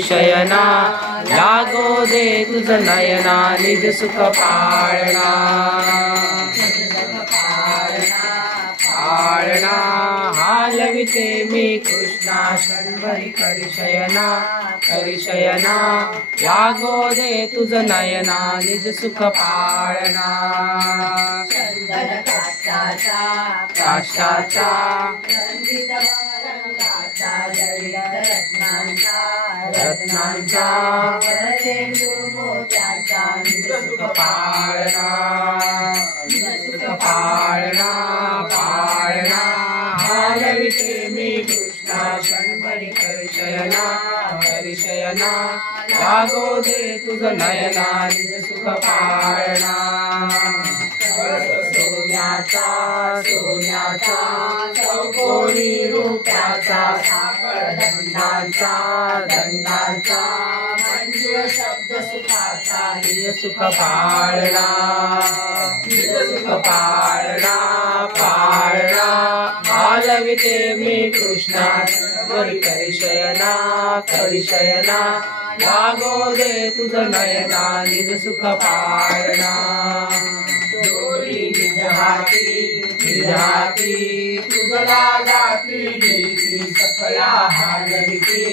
शयना लागो दे तुझ नयना निज सुख पाळणा पाळणा हालविते मी कृष्णा क्षणभरी करिशयना करिशयना लागो दे तुझ नयना निज सुख पाळणा काष्टाचा रत्नांचा पाळणा पाळणा पाळणा हालविते मी कृष्णा क्षणभरी करिशयना करिशयना लागो दे तुझ नयना निज सुख पाळणा सोन्याचा सोन्याचा चौकोनी रूपाचा सापळ दंडांचा दंडांचा मंजूळ शब्द सुखाचा निज सुख पाळणा निज सुख पाळणा पाळणा हालविते मी कृष्णा क्षणभरी करिशयना करिशयना लागो दे तुझ नयना निज सुख पाळणा डोली निज हाती तुझ लागाती सकळा हालविते